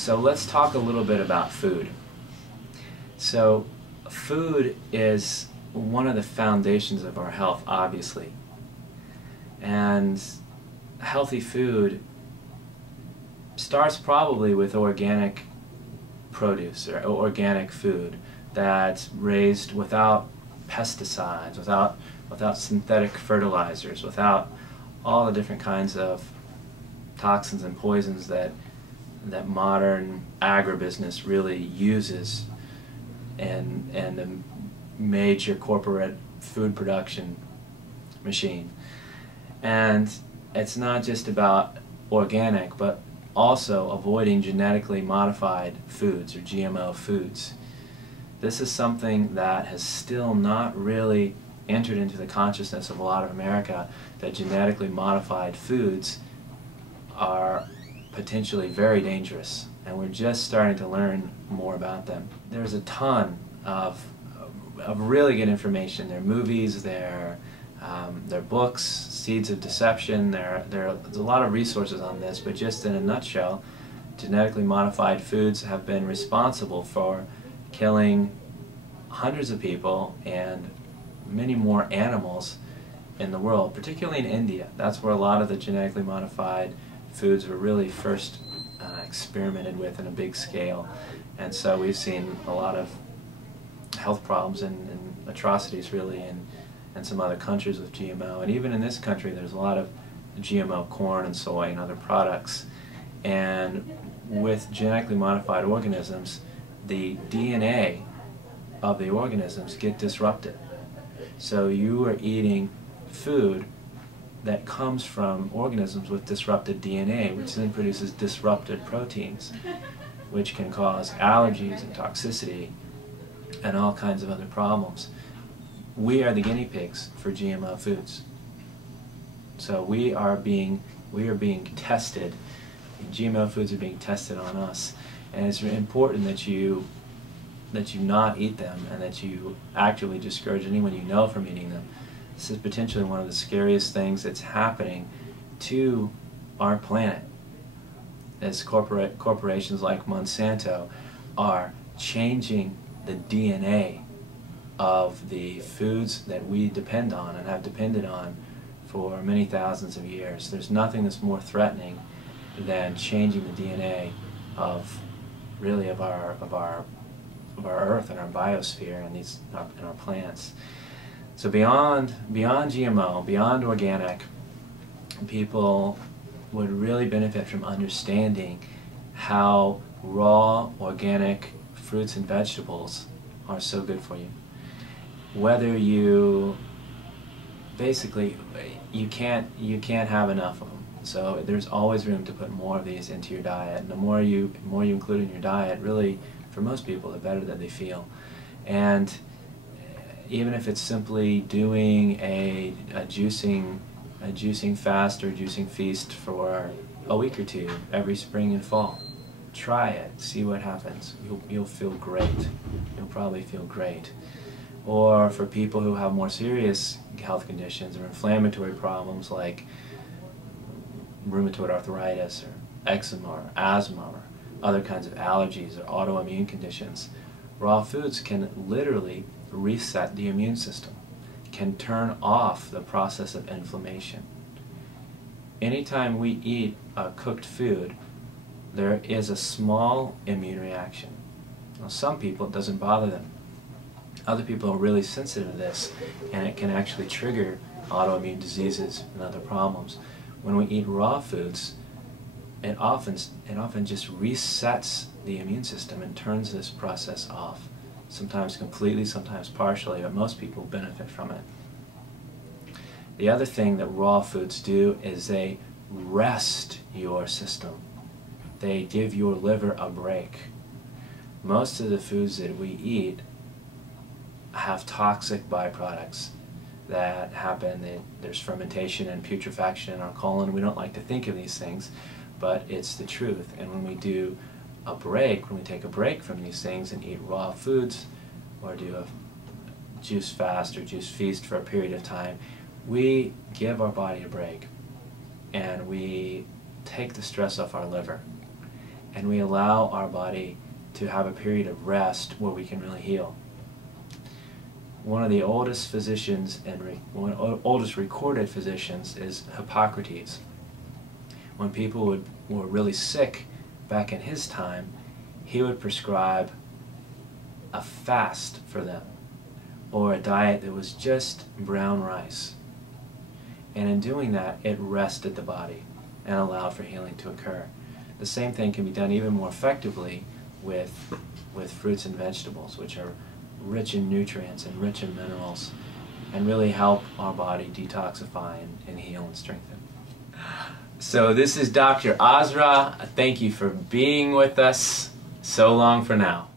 So let's talk a little bit about food. So food is one of the foundations of our health, obviously. And healthy food starts probably with organic produce or organic food that's raised without pesticides, without synthetic fertilizers, without all the different kinds of toxins and poisons that modern agribusiness really uses and the major corporate food production machine. And it's not just about organic, but also avoiding genetically modified foods or GMO foods. This is something that has still not really entered into the consciousness of a lot of America, that genetically modified foods are potentially very dangerous, and we're just starting to learn more about them. There's a ton of really good information. There are movies, there are books, Seeds of Deception, there's a lot of resources on this, but just in a nutshell, genetically modified foods have been responsible for killing hundreds of people and many more animals in the world, particularly in India. That's where a lot of the genetically modified foods were really first experimented with in a big scale. And so we've seen a lot of health problems and atrocities really in some other countries with GMO. And even in this country there's a lot of GMO corn and soy and other products. And with genetically modified organisms, the DNA of the organisms get disrupted. So you are eating food that comes from organisms with disrupted DNA, which then produces disrupted proteins, which can cause allergies and toxicity and all kinds of other problems. We are the guinea pigs for GMO foods. So we are being tested. GMO foods are being tested on us, and it's important that you not eat them and that you actively discourage anyone you know from eating them. This is potentially one of the scariest things that's happening to our planet, as corporations like Monsanto are changing the DNA of the foods that we depend on and have depended on for many thousands of years. There's nothing that's more threatening than changing the DNA of our Earth and our biosphere and our plants. So beyond GMO, beyond organic, people would really benefit from understanding how raw organic fruits and vegetables are so good for you. Whether you basically you can't have enough of them. So there's always room to put more of these into your diet, and the more you include in your diet, really, for most people, the better that they feel. And even if it's simply doing a juicing fast or juicing feast for a week or two every spring and fall, try it, see what happens. You'll feel great. You'll probably feel great. Or for people who have more serious health conditions or inflammatory problems like rheumatoid arthritis or eczema or asthma or other kinds of allergies or autoimmune conditions, raw foods can literally reset the immune system, can turn off the process of inflammation. Anytime we eat cooked food, there is a small immune reaction. Now, some people, it doesn't bother them. Other people are really sensitive to this, and it can actually trigger autoimmune diseases and other problems. When we eat raw foods, it often just resets the immune system and turns this process off. Sometimes completely, sometimes partially, but most people benefit from it. The other thing that raw foods do is they rest your system. They give your liver a break. Most of the foods that we eat have toxic byproducts that happen. There's fermentation and putrefaction in our colon. We don't like to think of these things, but it's the truth. And when we do a break, when we take a break from these things and eat raw foods or do a juice fast or juice feast for a period of time, we give our body a break and we take the stress off our liver. and we allow our body to have a period of rest where we can really heal. One of the oldest physicians and one of the oldest recorded physicians is Hippocrates. When people were really sick back in his time, he would prescribe a fast for them, or a diet that was just brown rice. And in doing that, it rested the body and allowed for healing to occur. The same thing can be done even more effectively with fruits and vegetables, which are rich in nutrients and rich in minerals, and really help our body detoxify and heal and strengthen. So this is Dr. AzRa. Thank you for being with us. So long for now.